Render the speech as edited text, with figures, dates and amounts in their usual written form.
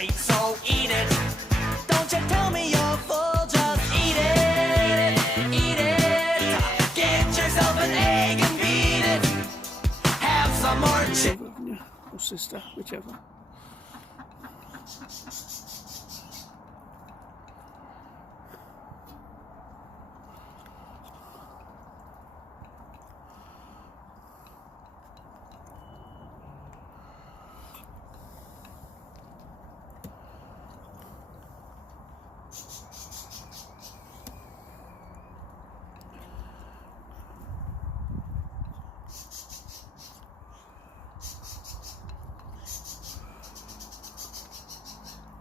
plate, so eat it. Don't you tell me you're full, just eat it. Eat it. Get yourself an egg and beat it. Have some more chicken. Or sister, whichever.